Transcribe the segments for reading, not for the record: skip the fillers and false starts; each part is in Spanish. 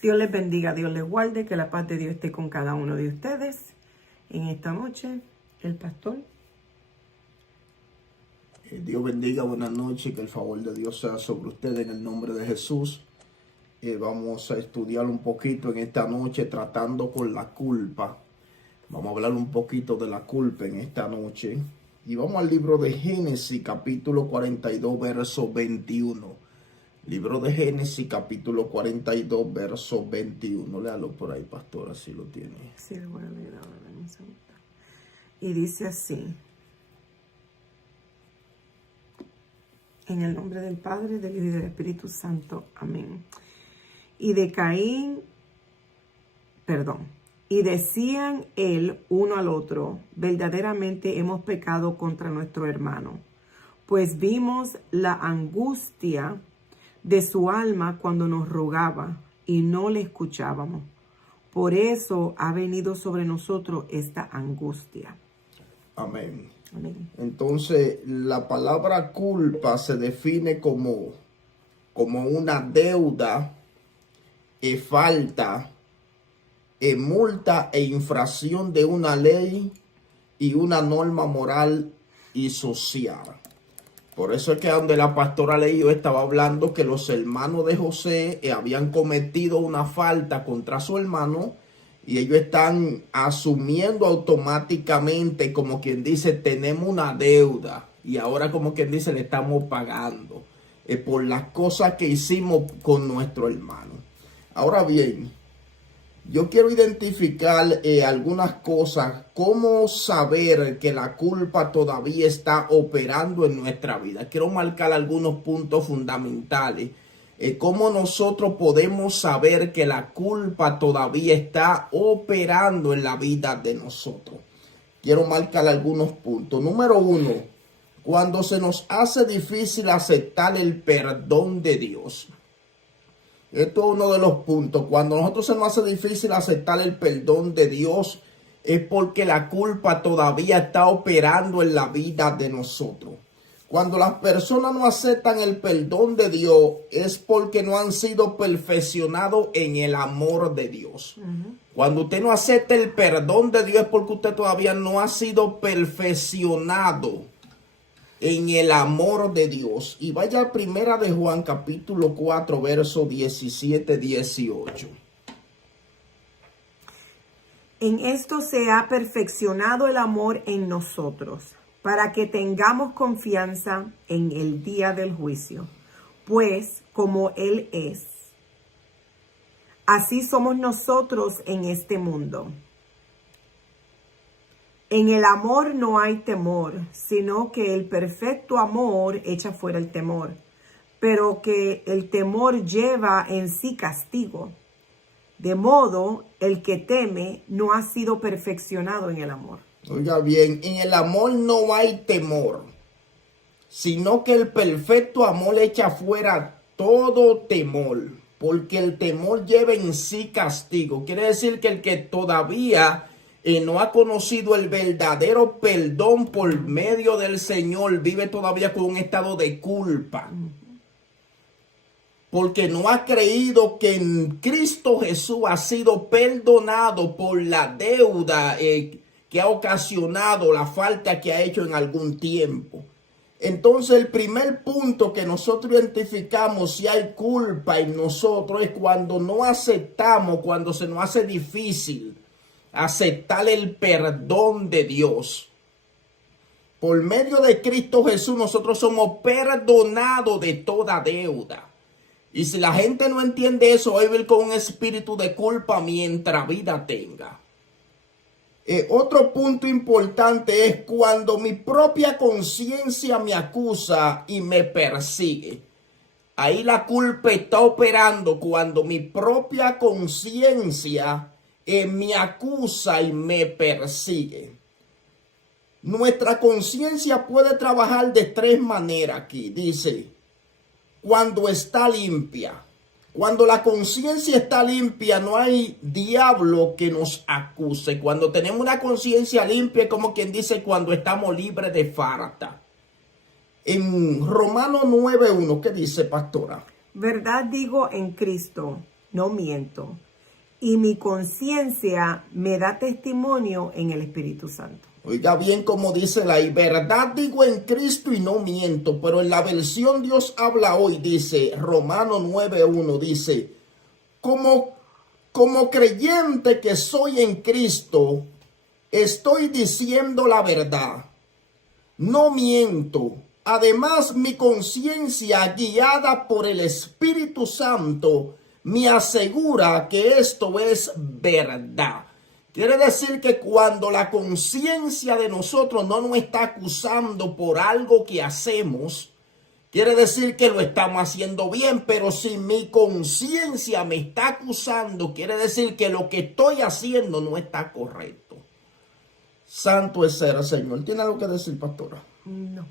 Dios les bendiga, Dios les guarde, que la paz de Dios esté con cada uno de ustedes. En esta noche, el pastor. Dios bendiga, buenas noches, que el favor de Dios sea sobre ustedes en el nombre de Jesús. Vamos a estudiar un poquito en esta noche tratando con la culpa. Vamos a hablar un poquito de la culpa en esta noche. Y vamos al libro de Génesis, capítulo 42, verso 21. Libro de Génesis, capítulo 42, verso 21. Léalo por ahí, pastora, si lo tiene. Sí, lo voy a leer ahora, un segundo. Y dice así. En el nombre del Padre, del Hijo y del Espíritu Santo. Amén. Y decían el uno al otro, verdaderamente hemos pecado contra nuestro hermano, pues vimos la angustia de su alma cuando nos rogaba y no le escuchábamos. Por eso ha venido sobre nosotros esta angustia. Amén. Amén. Entonces, la palabra culpa se define como una deuda, falta, multa e infracción de una ley y una norma moral y social. Por eso es que donde la pastora leyó estaba hablando que los hermanos de José habían cometido una falta contra su hermano y ellos están asumiendo automáticamente, como quien dice, tenemos una deuda y ahora como quien dice le estamos pagando por las cosas que hicimos con nuestro hermano. Ahora bien, yo quiero identificar algunas cosas, cómo saber que la culpa todavía está operando en nuestra vida. Quiero marcar algunos puntos fundamentales. Cómo nosotros podemos saber que la culpa todavía está operando en la vida de nosotros. Quiero marcar algunos puntos. Número 1, cuando se nos hace difícil aceptar el perdón de Dios. Esto es uno de los puntos. Cuando a nosotros se nos hace difícil aceptar el perdón de Dios, es porque la culpa todavía está operando en la vida de nosotros. Cuando las personas no aceptan el perdón de Dios, es porque no han sido perfeccionados en el amor de Dios. Cuando usted no acepta el perdón de Dios, es porque usted todavía no ha sido perfeccionado en el amor de Dios. Y vaya a Primera de Juan, capítulo 4, verso 17-18. En esto se ha perfeccionado el amor en nosotros, para que tengamos confianza en el día del juicio. Pues como Él es, así somos nosotros en este mundo. En el amor no hay temor, sino que el perfecto amor echa fuera el temor, pero que el temor lleva en sí castigo. De modo, el que teme no ha sido perfeccionado en el amor. Oiga bien, en el amor no hay temor, sino que el perfecto amor echa fuera todo temor, porque el temor lleva en sí castigo. Quiere decir que el que todavía no ha conocido el verdadero perdón por medio del Señor, vive todavía con un estado de culpa. Porque no ha creído que en Cristo Jesús ha sido perdonado por la deuda que ha ocasionado la falta que ha hecho en algún tiempo. Entonces el primer punto que nosotros identificamos si hay culpa en nosotros es cuando no aceptamos, cuando se nos hace difícil aceptar el perdón de Dios. Por medio de Cristo Jesús nosotros somos perdonados de toda deuda. Y si la gente no entiende eso, va a vivir con un espíritu de culpa mientras vida tenga. Otro punto importante es cuando mi propia conciencia me acusa y me persigue. Ahí la culpa está operando cuando mi propia conciencia me acusa y me persigue. Nuestra conciencia puede trabajar de tres maneras aquí. Dice, cuando está limpia. Cuando la conciencia está limpia, no hay diablo que nos acuse. Cuando tenemos una conciencia limpia, es como quien dice, cuando estamos libres de falta. En Romanos 9:1, ¿qué dice, pastora? Verdad digo en Cristo, no miento. Y mi conciencia me da testimonio en el Espíritu Santo. Oiga bien como dice la verdad digo en Cristo y no miento, pero en la versión Dios habla hoy, dice Romanos 9:1, dice, como creyente que soy en Cristo, estoy diciendo la verdad, no miento. Además, mi conciencia, guiada por el Espíritu Santo, me asegura que esto es verdad. Quiere decir que cuando la conciencia de nosotros no nos está acusando por algo que hacemos, quiere decir que lo estamos haciendo bien. Pero si mi conciencia me está acusando, quiere decir que lo que estoy haciendo no está correcto. Santo es el Señor. ¿Tiene algo que decir, pastora? No.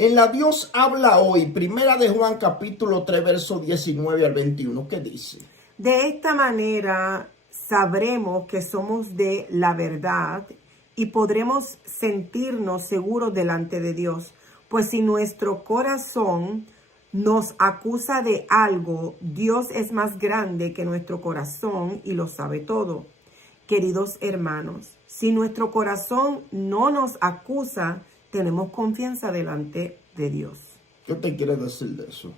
En la Dios habla hoy, primera de Juan capítulo 3, verso 19 al 21, ¿qué dice? De esta manera sabremos que somos de la verdad y podremos sentirnos seguros delante de Dios. Pues si nuestro corazón nos acusa de algo, Dios es más grande que nuestro corazón y lo sabe todo. Queridos hermanos, si nuestro corazón no nos acusa, tenemos confianza delante de Dios. ¿Qué te quiere decir de eso?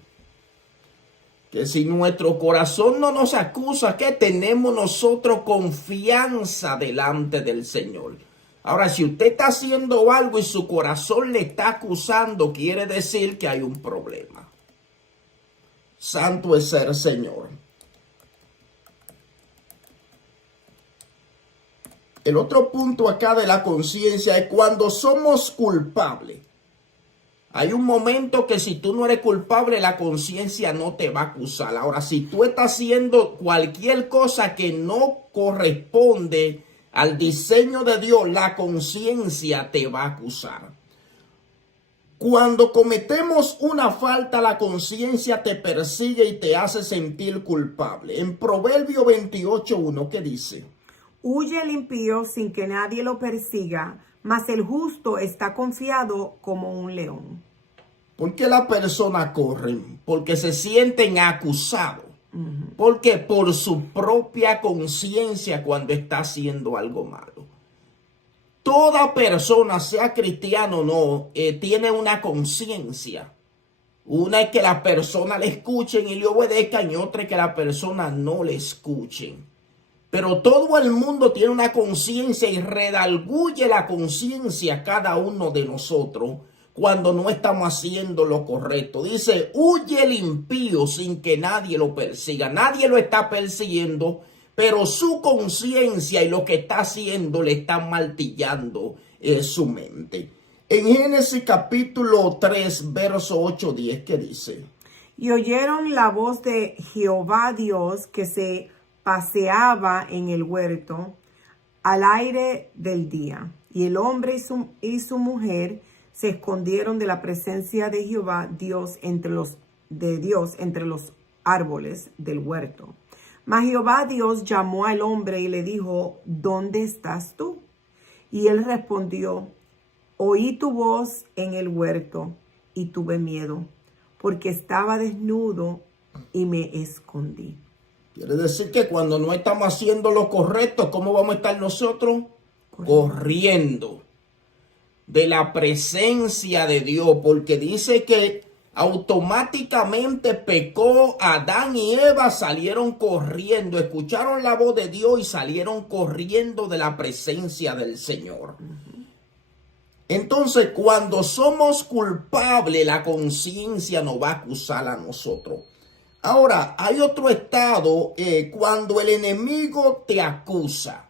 Que si nuestro corazón no nos acusa, que tenemos nosotros confianza delante del Señor. Ahora, si usted está haciendo algo y su corazón le está acusando, quiere decir que hay un problema. Santo es el Señor. El otro punto acá de la conciencia es cuando somos culpables. Hay un momento que si tú no eres culpable, la conciencia no te va a acusar. Ahora, si tú estás haciendo cualquier cosa que no corresponde al diseño de Dios, la conciencia te va a acusar. Cuando cometemos una falta, la conciencia te persigue y te hace sentir culpable. En Proverbio 28:1, ¿qué dice? Huye el impío sin que nadie lo persiga, mas el justo está confiado como un león. ¿Por qué las personas corren? Porque se sienten acusados. Porque por su propia conciencia cuando está haciendo algo malo. Toda persona, sea cristiano o no, tiene una conciencia. Una es que la persona le escuchen y le obedezcan, y otra es que la persona no le escuchen. Pero todo el mundo tiene una conciencia y redarguye la conciencia cada uno de nosotros cuando no estamos haciendo lo correcto. Dice, huye el impío sin que nadie lo persiga. Nadie lo está persiguiendo, pero su conciencia y lo que está haciendo le está martillando su mente. En Génesis capítulo 3, verso 8-10, ¿qué dice? Y oyeron la voz de Jehová Dios que se paseaba en el huerto al aire del día. Y el hombre y su mujer se escondieron de la presencia de Jehová Dios entre los árboles del huerto. Mas Jehová Dios llamó al hombre y le dijo, ¿dónde estás tú? Y él respondió, oí tu voz en el huerto y tuve miedo, porque estaba desnudo y me escondí. Quiere decir que cuando no estamos haciendo lo correcto, ¿cómo vamos a estar nosotros? Corriendo de la presencia de Dios, porque dice que automáticamente pecó Adán y Eva, salieron corriendo, escucharon la voz de Dios y salieron corriendo de la presencia del Señor. Entonces, cuando somos culpables, la conciencia nos va a acusar a nosotros. Ahora, hay otro estado cuando el enemigo te acusa.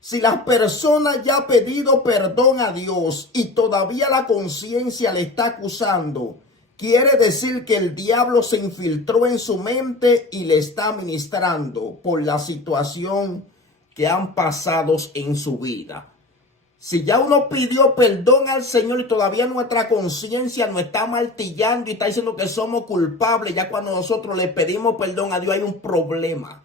Si la persona ya ha pedido perdón a Dios y todavía la conciencia le está acusando, quiere decir que el diablo se infiltró en su mente y le está ministrando por la situación que han pasado en su vida. Si ya uno pidió perdón al Señor y todavía nuestra conciencia nos está martillando y está diciendo que somos culpables, ya cuando nosotros le pedimos perdón a Dios hay un problema.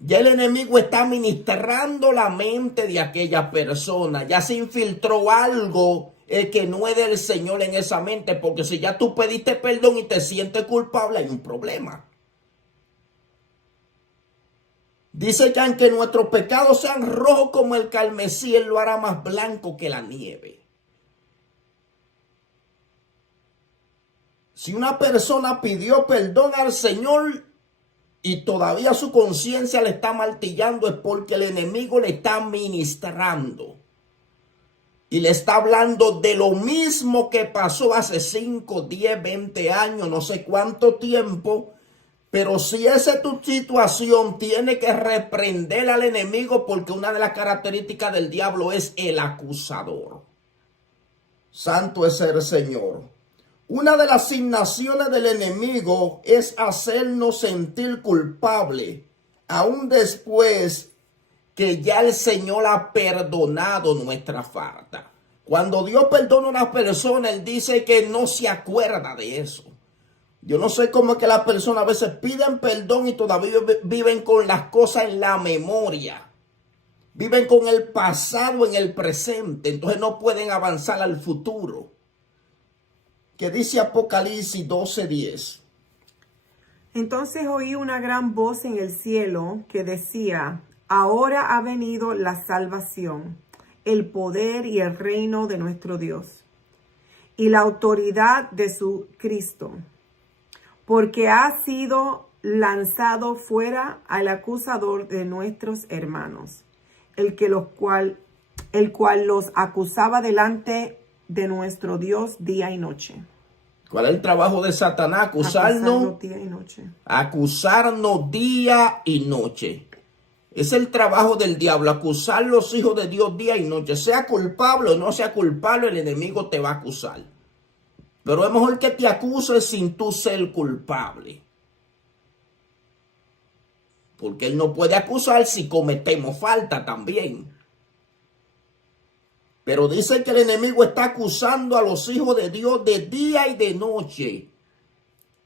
Ya el enemigo está ministrando la mente de aquella persona. Ya se infiltró algo el que no es del Señor en esa mente, porque si ya tú pediste perdón y te sientes culpable, hay un problema. Dice que aunque nuestros pecados sean rojos como el carmesí, Él lo hará más blanco que la nieve. Si una persona pidió perdón al Señor y todavía su conciencia le está martillando, es porque el enemigo le está ministrando. Y le está hablando de lo mismo que pasó hace 5, 10, 20 años, no sé cuánto tiempo. Pero si esa es tu situación, tiene que reprender al enemigo, porque una de las características del diablo es el acusador. Santo es el Señor. Una de las asignaciones del enemigo es hacernos sentir culpable, aún después que ya el Señor ha perdonado nuestra falta. Cuando Dios perdona a una persona, Él dice que no se acuerda de eso. Yo no sé cómo es que las personas a veces piden perdón y todavía viven con las cosas en la memoria. Viven con el pasado en el presente. Entonces no pueden avanzar al futuro. ¿Qué dice Apocalipsis 12:10? Entonces oí una gran voz en el cielo que decía: ahora ha venido la salvación, el poder y el reino de nuestro Dios, y la autoridad de su Cristo, porque ha sido lanzado fuera al acusador de nuestros hermanos, el cual los acusaba delante de nuestro Dios día y noche. ¿Cuál es el trabajo de Satanás? Acusarnos día y noche. Acusarnos día y noche. Es el trabajo del diablo, acusar a los hijos de Dios día y noche. Sea culpable o no sea culpable, el enemigo te va a acusar. Pero es mejor que te acuses sin tú ser culpable. Porque Él no puede acusar si cometemos falta también. Pero dice que el enemigo está acusando a los hijos de Dios de día y de noche.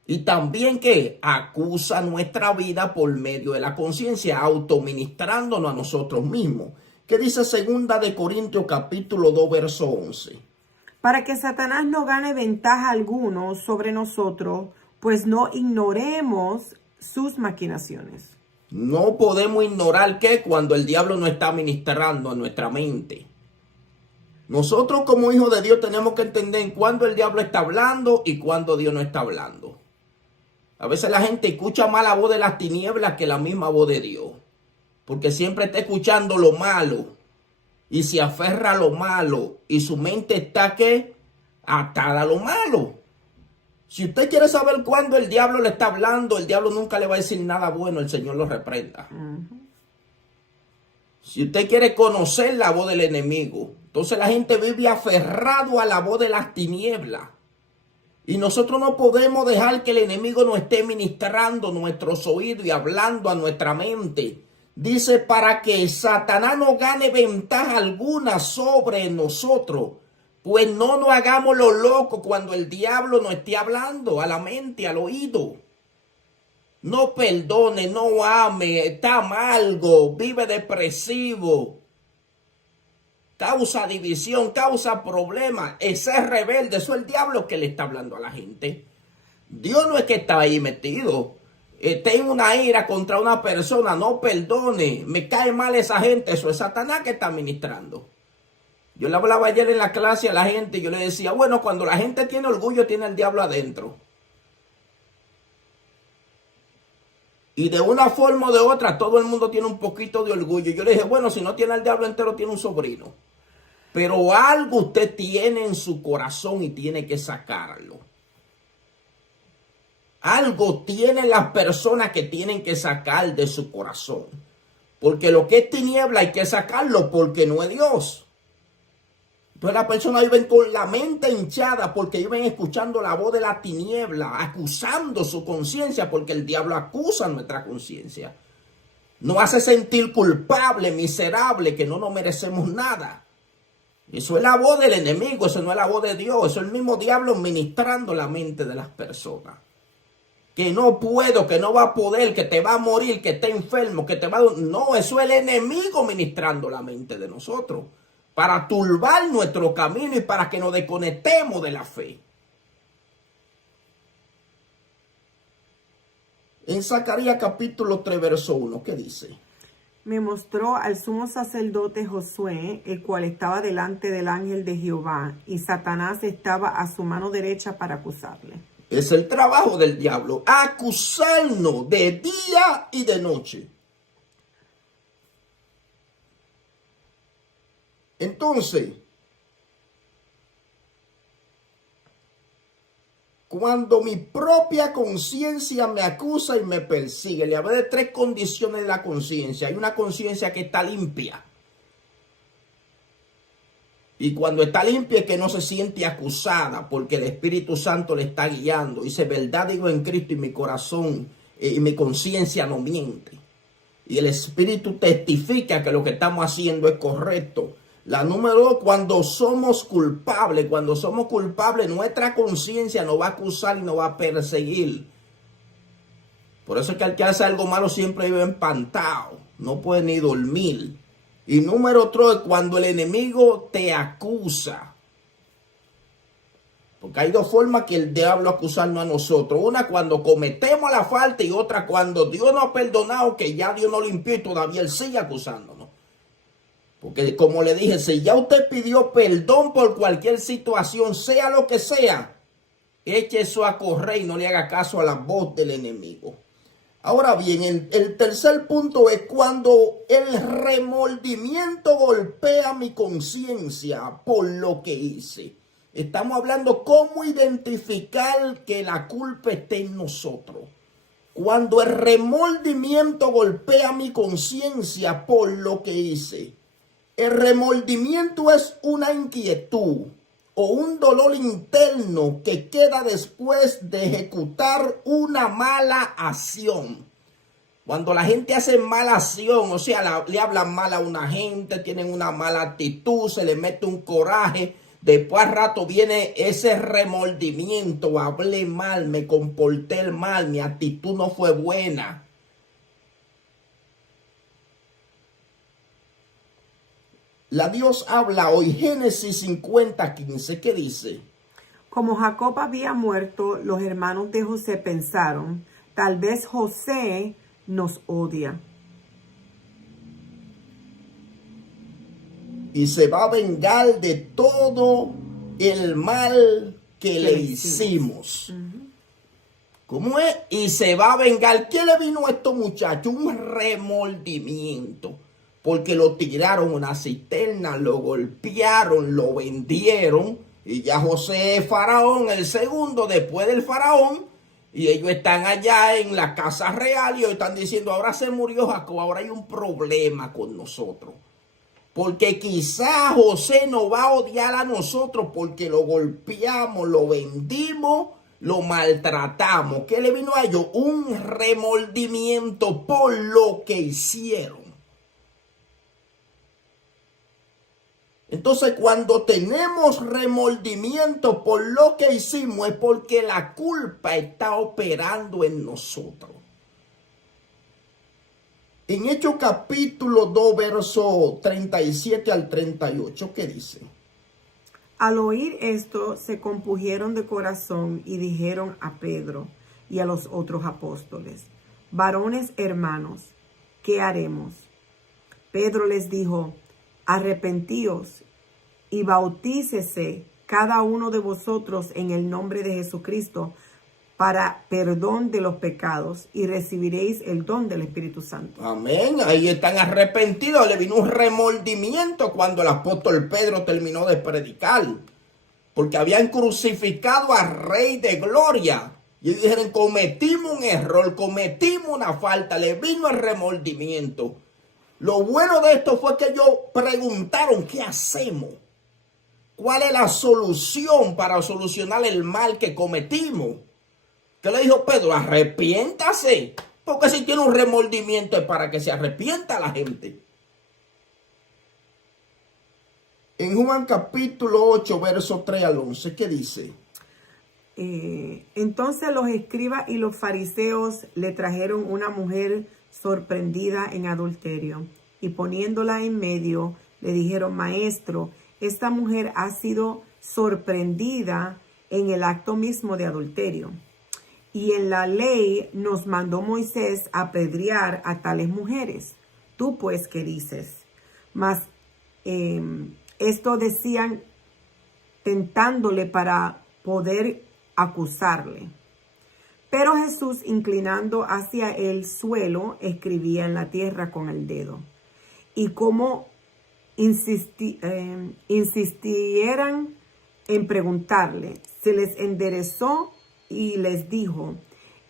Y también que acusa nuestra vida por medio de la conciencia, autoministrándonos a nosotros mismos. ¿Qué dice 2 Corintios capítulo 2, verso 11? Para que Satanás no gane ventaja alguno sobre nosotros, pues no ignoremos sus maquinaciones. No podemos ignorar que cuando el diablo nos está ministrando a nuestra mente. Nosotros como hijos de Dios tenemos que entender cuándo el diablo está hablando y cuándo Dios no está hablando. A veces la gente escucha más la voz de las tinieblas que la misma voz de Dios. Porque siempre está escuchando lo malo. Y se aferra a lo malo. Y su mente está ¿qué? Atada a lo malo. Si usted quiere saber cuándo el diablo le está hablando, el diablo nunca le va a decir nada bueno, el Señor lo reprenda. Si usted quiere conocer la voz del enemigo, entonces la gente vive aferrado a la voz de las tinieblas. Y nosotros no podemos dejar que el enemigo nos esté ministrando nuestros oídos y hablando a nuestra mente. Dice, para que Satanás no gane ventaja alguna sobre nosotros. Pues no nos hagamos lo loco cuando el diablo nos esté hablando a la mente, al oído. No perdone, no ame, está amargo, vive depresivo. Causa división, causa problemas. Ese es rebelde, eso es el diablo que le está hablando a la gente. Dios no es que está ahí metido. Tengo una ira contra una persona, no perdone, me cae mal esa gente, eso es Satanás que está ministrando. Yo le hablaba ayer en la clase a la gente y yo le decía, bueno, cuando la gente tiene orgullo, tiene el diablo adentro. Y de una forma o de otra, todo el mundo tiene un poquito de orgullo. Y yo le dije, bueno, si no tiene el diablo entero, tiene un sobrino. Pero algo usted tiene en su corazón y tiene que sacarlo. Algo tienen las personas que tienen que sacar de su corazón. Porque lo que es tiniebla hay que sacarlo porque no es Dios. Entonces las personas viven con la mente hinchada porque viven escuchando la voz de la tiniebla, acusando su conciencia porque el diablo acusa nuestra conciencia. Nos hace sentir culpable, miserable, que no nos merecemos nada. Eso es la voz del enemigo, eso no es la voz de Dios, eso es el mismo diablo ministrando la mente de las personas. Que no puedo, que no va a poder, que te va a morir, que está enfermo, que te va a... No, eso es el enemigo ministrando la mente de nosotros. para turbar nuestro camino y para que nos desconectemos de la fe. En Zacarías capítulo 3, verso 1, ¿qué dice? Me mostró al sumo sacerdote Josué, el cual estaba delante del ángel de Jehová, y Satanás estaba a su mano derecha para acusarle. Es el trabajo del diablo, acusarnos de día y de noche. Entonces, cuando mi propia conciencia me acusa y me persigue, le hablé de 3 condiciones de la conciencia. Hay una conciencia que está limpia. Y cuando está limpia es que no se siente acusada porque el Espíritu Santo le está guiando. Dice, verdad digo en Cristo y mi corazón y mi conciencia no miente. Y el Espíritu testifica que lo que estamos haciendo es correcto. La número 2, cuando somos culpables, nuestra conciencia nos va a acusar y nos va a perseguir. Por eso es que al que hace algo malo siempre vive empantado, no puede ni dormir. Y número 3, cuando el enemigo te acusa. Porque hay 2 formas que el diablo acusarnos a nosotros. Una cuando cometemos la falta y otra cuando Dios nos ha perdonado, que ya Dios nos limpió y todavía Él sigue acusándonos. Porque como le dije, si ya usted pidió perdón por cualquier situación, sea lo que sea, eche eso a correr y no le haga caso a la voz del enemigo. Ahora bien, el tercer punto es cuando el remordimiento golpea mi conciencia por lo que hice. Estamos hablando cómo identificar que la culpa esté en nosotros. Cuando el remordimiento golpea mi conciencia por lo que hice. El remordimiento es una inquietud o un dolor interno que queda después de ejecutar una mala acción. Cuando la gente hace mala acción, o sea, le hablan mal a una gente, tienen una mala actitud, se le mete un coraje, después al rato viene ese remordimiento, hablé mal, me comporté mal, mi actitud no fue buena. La Dios habla hoy, Génesis 50:15, ¿qué dice? Como Jacob había muerto, los hermanos de José pensaron, tal vez José nos odia. Y se va a vengar de todo el mal que le hicimos. ¿Cómo es? Y se va a vengar. ¿Qué le vino a estos muchachos? Un remordimiento. Porque lo tiraron a una cisterna, lo golpearon, lo vendieron. Y ya José es faraón, el segundo después del faraón. Y ellos están allá en la casa real y hoy están diciendo, ahora se murió Jacob, ahora hay un problema con nosotros. Porque quizás José nos va a odiar a nosotros porque lo golpeamos, lo vendimos, lo maltratamos. ¿Qué le vino a ellos? Un remordimiento por lo que hicieron. Entonces, cuando tenemos remordimiento por lo que hicimos, es porque la culpa está operando en nosotros. En Hechos capítulo 2, verso 37 al 38, ¿qué dice? Al oír esto, se compungieron de corazón y dijeron a Pedro y a los otros apóstoles, varones hermanos, ¿qué haremos? Pedro les dijo, arrepentíos y bautícese cada uno de vosotros en el nombre de Jesucristo para perdón de los pecados y recibiréis el don del Espíritu Santo. Amén. Ahí están arrepentidos. Le vino un remordimiento cuando el apóstol Pedro terminó de predicar. Porque habían crucificado al Rey de Gloria. Y dijeron, cometimos un error, cometimos una falta. Le vino el remordimiento. Lo bueno de esto fue que ellos preguntaron, ¿qué hacemos? ¿Cuál es la solución para solucionar el mal que cometimos? ¿Qué le dijo Pedro? Arrepiéntase. Porque si tiene un remordimiento es para que se arrepienta la gente. En Juan capítulo 8, verso 3 al 11, ¿qué dice? Entonces los escribas y los fariseos le trajeron una mujer sorprendida en adulterio y poniéndola en medio, Le dijeron: Maestro, esta mujer ha sido sorprendida en el acto mismo de adulterio. Y en la ley nos mandó Moisés apedrear a tales mujeres. Tú pues, ¿qué dices? Mas esto decían tentándole para poder acusarle. Pero Jesús, inclinando hacia el suelo, escribía en la tierra con el dedo. Y como insistieran en preguntarle, se les enderezó y les dijo: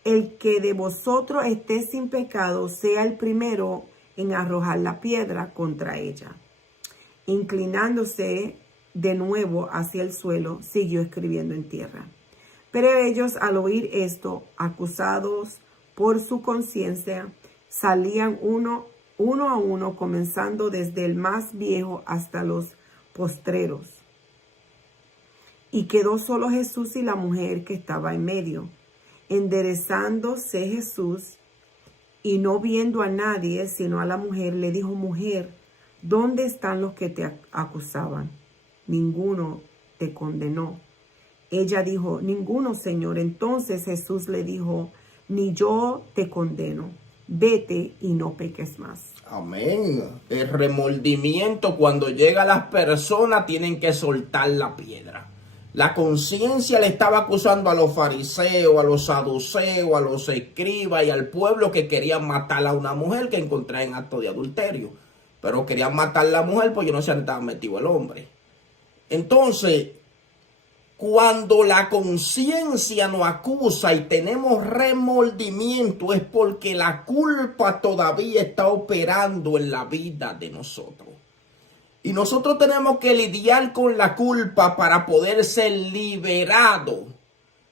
el que de vosotros esté sin pecado, sea el primero en arrojar la piedra contra ella. Inclinándose de nuevo hacia el suelo, siguió escribiendo en tierra. Pero ellos, al oír esto, acusados por su conciencia, salían uno a uno, comenzando desde el más viejo hasta los postreros. Y quedó solo Jesús y la mujer que estaba en medio. Enderezándose Jesús y no viendo a nadie sino a la mujer, le dijo: Mujer, ¿dónde están los que te acusaban? Ninguno te condenó. Ella dijo: Ninguno, Señor. Entonces Jesús le dijo: Ni yo te condeno. Vete y no peques más. Amén. El remordimiento, cuando llega a las personas, tienen que soltar la piedra. La conciencia le estaba acusando a los fariseos, a los saduceos, a los escribas y al pueblo que querían matar a una mujer que encontraba en acto de adulterio. Pero querían matar a la mujer porque no se estaba metido el hombre. Entonces, cuando la conciencia nos acusa y tenemos remordimiento, es porque la culpa todavía está operando en la vida de nosotros. Y nosotros tenemos que lidiar con la culpa para poder ser liberados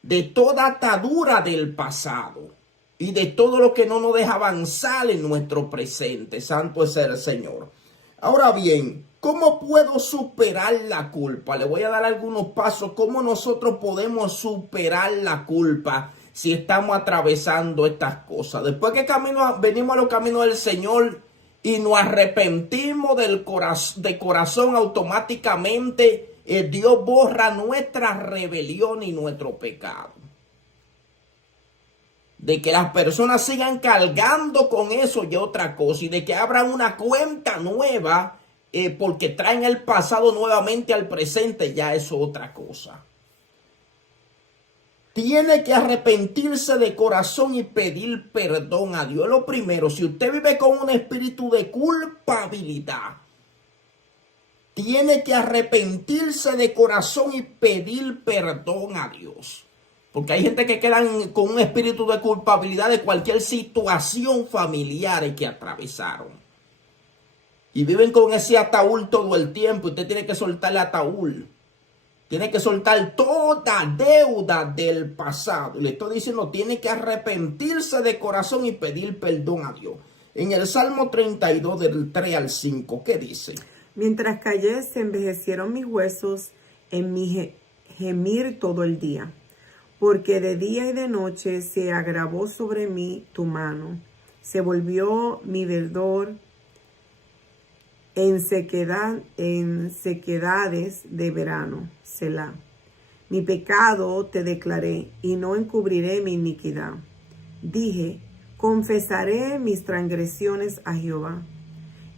de toda atadura del pasado y de todo lo que no nos deja avanzar en nuestro presente. Santo es el Señor. Ahora bien, ¿cómo puedo superar la culpa? Le voy a dar algunos pasos. ¿Cómo nosotros podemos superar la culpa si estamos atravesando estas cosas? Después que venimos a los caminos del Señor y nos arrepentimos de corazón, automáticamente Dios borra nuestra rebelión y nuestro pecado. De que las personas sigan cargando con eso y otra cosa, y de que abran una cuenta nueva porque traen el pasado nuevamente al presente, ya es otra cosa. Tiene que arrepentirse de corazón y pedir perdón a Dios. Lo primero, si usted vive con un espíritu de culpabilidad, tiene que arrepentirse de corazón y pedir perdón a Dios. Porque hay gente que quedan con un espíritu de culpabilidad de cualquier situación familiar que atravesaron. Y viven con ese ataúd todo el tiempo. Usted tiene que soltar el ataúd. Tiene que soltar toda deuda del pasado. Y le estoy diciendo, tiene que arrepentirse de corazón y pedir perdón a Dios. En el Salmo 32, del 3 al 5, ¿qué dice? Mientras callé, se envejecieron mis huesos en mi gemir todo el día. Porque de día y de noche se agravó sobre mí tu mano. Se volvió mi verdor en sequedades de verano. Selah. Mi pecado te declaré y no encubriré mi iniquidad. Dije: confesaré mis transgresiones a Jehová,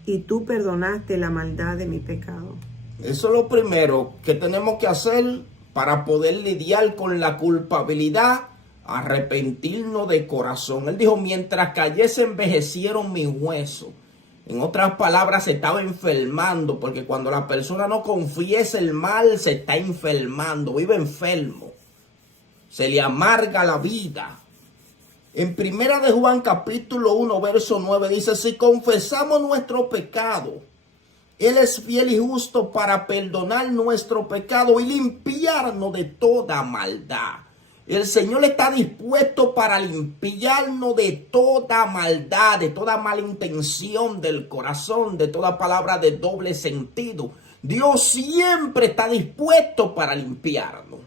y tú perdonaste la maldad de mi pecado. Eso es lo primero que tenemos que hacer para poder lidiar con la culpabilidad, arrepentirnos de corazón. Él dijo: mientras callé se envejecieron mis huesos. En otras palabras, se estaba enfermando, porque cuando la persona no confiesa el mal, se está enfermando, vive enfermo. Se le amarga la vida. En Primera de Juan, capítulo 1, verso 9, dice: si confesamos nuestro pecado, Él es fiel y justo para perdonar nuestro pecado y limpiarnos de toda maldad. El Señor está dispuesto para limpiarnos de toda maldad, de toda mala intención del corazón, de toda palabra de doble sentido. Dios siempre está dispuesto para limpiarnos.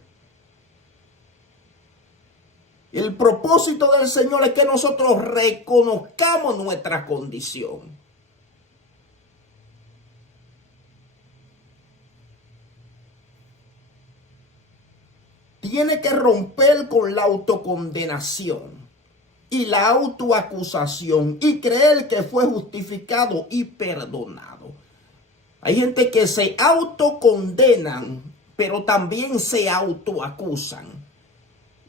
El propósito del Señor es que nosotros reconozcamos nuestra condición. tiene que romper con la autocondenación y la autoacusación y creer que fue justificado y perdonado. Hay gente que se autocondenan, pero también se autoacusan.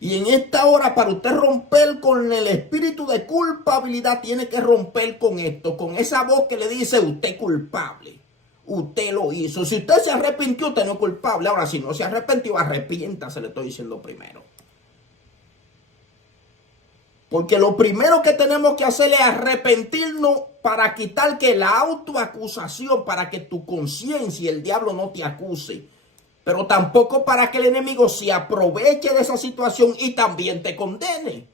Y en esta hora, para usted romper con el espíritu de culpabilidad, tiene que romper con esto, con esa voz que le dice: usted es culpable, usted lo hizo. Si usted se arrepintió, usted no es culpable. Ahora, si no se arrepintió, arrepiéntase, le estoy diciendo primero. Porque lo primero que tenemos que hacer es arrepentirnos para quitar que la autoacusación, para que tu conciencia y el diablo no te acuse. Pero tampoco para que el enemigo se aproveche de esa situación y también te condene.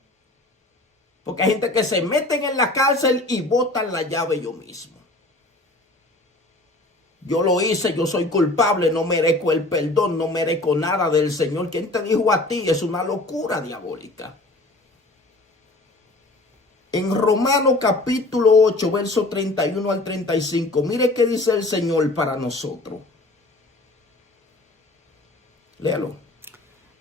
Porque hay gente que se meten en la cárcel y botan la llave yo mismo. Yo lo hice, yo soy culpable, no merezco el perdón, no merezco nada del Señor. ¿Quién te dijo a ti? Es una locura diabólica. En Romanos capítulo 8, versos 31 al 35, mire qué dice el Señor para nosotros. Léalo.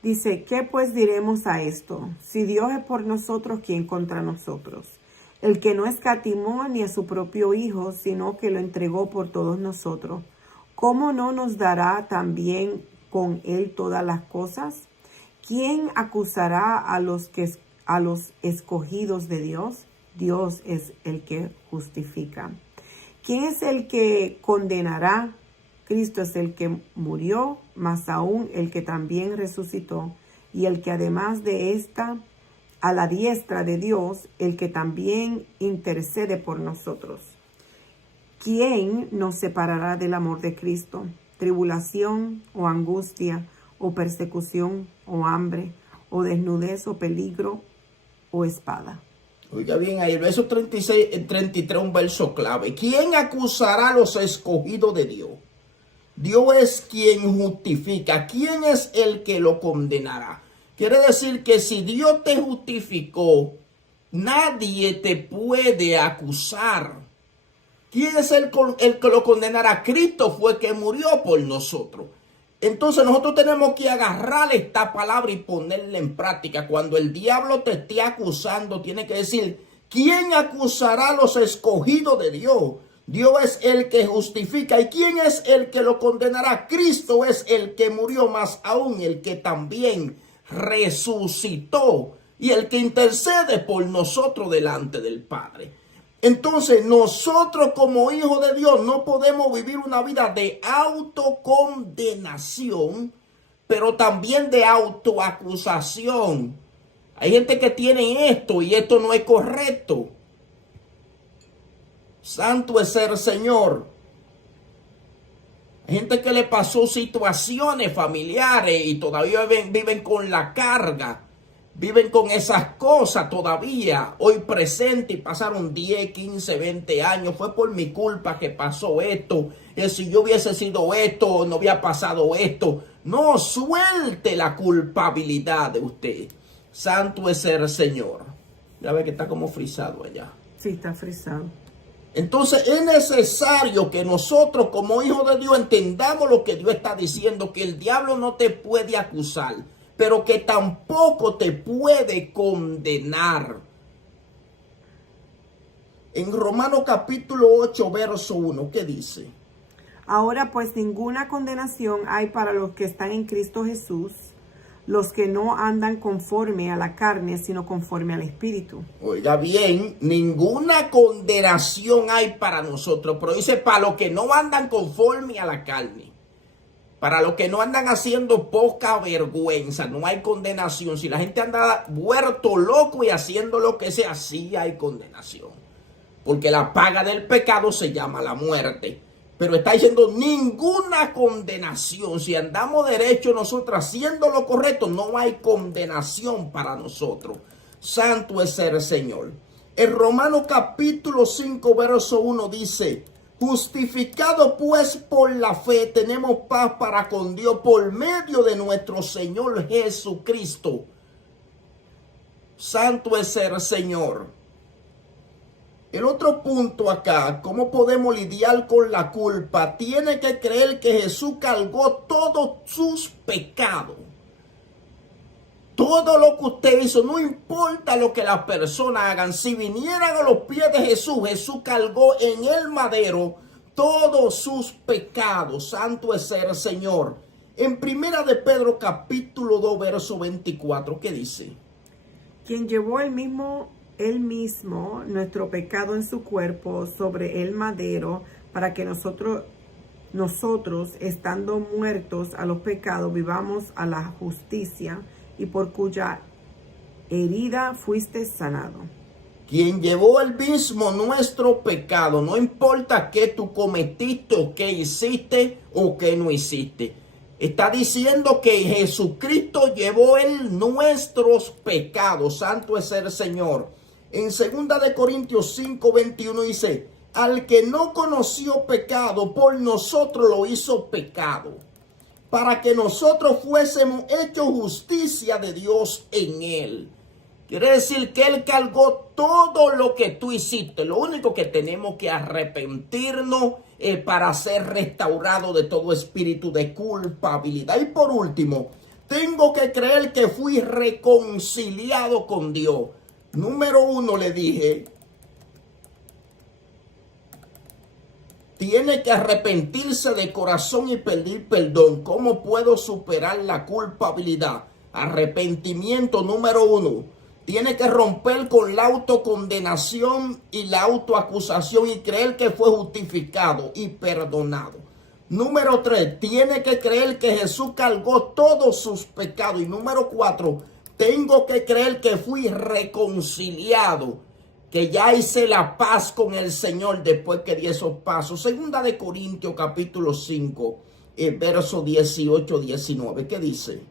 Dice: ¿qué pues diremos a esto? Si Dios es por nosotros, ¿quién contra nosotros? El que no escatimó ni a su propio Hijo, sino que lo entregó por todos nosotros, ¿cómo no nos dará también con él todas las cosas? ¿Quién acusará a los escogidos de Dios? Dios es el que justifica. ¿Quién es el que condenará? Cristo es el que murió, más aún el que también resucitó, y el que además de esta, a la diestra de Dios, el que también intercede por nosotros. ¿Quién nos separará del amor de Cristo? ¿Tribulación o angustia o persecución o hambre o desnudez o peligro o espada? Oiga bien, ahí el verso 36, 33, un verso clave. ¿Quién acusará a los escogidos de Dios? Dios es quien justifica. ¿Quién es el que lo condenará? Quiere decir que si Dios te justificó, nadie te puede acusar. ¿Quién es el que lo condenará? Cristo fue el que murió por nosotros. Entonces nosotros tenemos que agarrar esta palabra y ponerla en práctica. Cuando el diablo te esté acusando, tiene que decir: ¿quién acusará a los escogidos de Dios? Dios es el que justifica. ¿Y quién es el que lo condenará? Cristo es el que murió, más aún el que también resucitó y el que intercede por nosotros delante del Padre. Entonces nosotros como hijos de Dios no podemos vivir una vida de autocondenación, pero también de autoacusación. Hay gente que tiene esto y esto no es correcto. Santo es el Señor. Hay gente que le pasó situaciones familiares y todavía viven con la carga. Viven con esas cosas todavía, hoy presente, y pasaron 10, 15, 20 años. Fue por mi culpa que pasó esto. Si yo hubiese sido esto, no había pasado esto. No, suelte la culpabilidad de usted. Santo es el Señor. Ya ve que está como frisado allá. Sí, está frisado. Entonces es necesario que nosotros como hijos de Dios entendamos lo que Dios está diciendo, que el diablo no te puede acusar, pero que tampoco te puede condenar. En Romanos capítulo 8, verso 1, ¿qué dice? Ahora pues ninguna condenación hay para los que están en Cristo Jesús, los que no andan conforme a la carne, sino conforme al Espíritu. Oiga bien, ninguna condenación hay para nosotros, pero dice para los que no andan conforme a la carne. Para los que no andan haciendo poca vergüenza, no hay condenación. Si la gente anda vuelto loco y haciendo lo que sea, sí hay condenación. Porque la paga del pecado se llama la muerte. Pero está diciendo ninguna condenación. Si andamos derecho nosotros haciendo lo correcto, no hay condenación para nosotros. Santo es el Señor. En Romanos capítulo 5, verso 1 dice: justificado pues por la fe, tenemos paz para con Dios por medio de nuestro Señor Jesucristo. Santo es el Señor. El otro punto acá, ¿cómo podemos lidiar con la culpa? Tiene que creer que Jesús cargó todos sus pecados. Todo lo que usted hizo, no importa lo que las personas hagan, si vinieran a los pies de Jesús, Jesús cargó en el madero todos sus pecados. Santo es el Señor. En Primera de Pedro capítulo 2 verso 24, ¿qué dice? Quien llevó él mismo nuestro pecado en su cuerpo sobre el madero, para que nosotros, estando muertos a los pecados, vivamos a la justicia, y por cuya herida fuiste sanado. Quien llevó el mismo nuestro pecado, no importa qué tú cometiste o qué hiciste o qué no hiciste. Está diciendo que Jesucristo llevó él nuestros pecados. Santo es el Señor. En 2 de Corintios 5:21 dice, al que no conoció pecado, por nosotros lo hizo pecado, para que nosotros fuésemos hechos justicia de Dios en él. Quiere decir que él cargó todo lo que tú hiciste. Lo único que tenemos que arrepentirnos para ser restaurados de todo espíritu de culpabilidad. Y por último, tengo que creer que fui reconciliado con Dios. Número 1, le dije, tiene que arrepentirse de corazón y pedir perdón. ¿Cómo puedo superar la culpabilidad? Arrepentimiento número 1. Tiene que romper con la autocondenación y la autoacusación y creer que fue justificado y perdonado. Número 3. Tiene que creer que Jesús cargó todos sus pecados. Y número 4. Tengo que creer que fui reconciliado, que ya hice la paz con el Señor después que di esos pasos. Segunda de Corintios capítulo 5, verso 18-19. ¿Qué dice?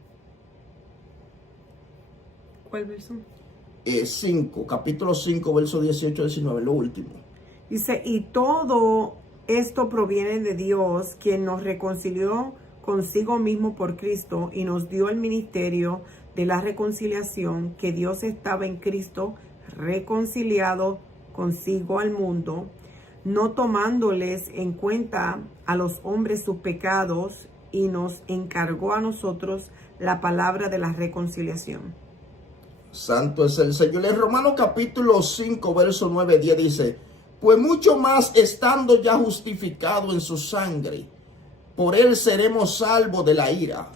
¿Cuál verso? 5, capítulo 5, verso 18-19, lo último. Dice, y todo esto proviene de Dios, quien nos reconcilió consigo mismo por Cristo y nos dio el ministerio de la reconciliación, que Dios estaba en Cristo reconciliado consigo al mundo, no tomándoles en cuenta a los hombres sus pecados, y nos encargó a nosotros la palabra de la reconciliación. Santo es el Señor. En Romanos capítulo 5, verso 9-10 dice, pues mucho más estando ya justificado en su sangre, por él seremos salvos de la ira.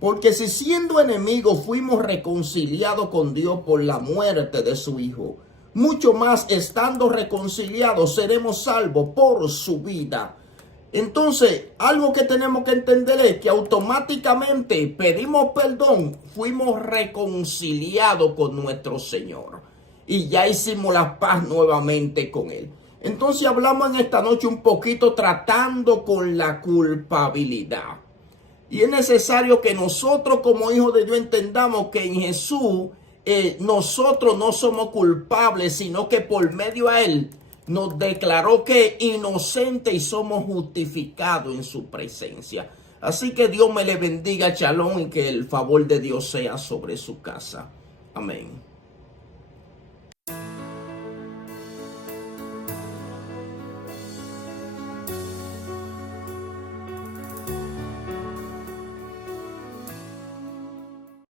Porque si siendo enemigos fuimos reconciliados con Dios por la muerte de su Hijo, mucho más estando reconciliados seremos salvos por su vida. Entonces, algo que tenemos que entender es que automáticamente pedimos perdón, fuimos reconciliados con nuestro Señor y ya hicimos la paz nuevamente con Él. Entonces hablamos en esta noche un poquito tratando con la culpabilidad. Y es necesario que nosotros como hijos de Dios entendamos que en Jesús nosotros no somos culpables, sino que por medio a Él nos declaró que inocente y somos justificados en su presencia. Así que Dios me le bendiga, shalom, y que el favor de Dios sea sobre su casa. Amén.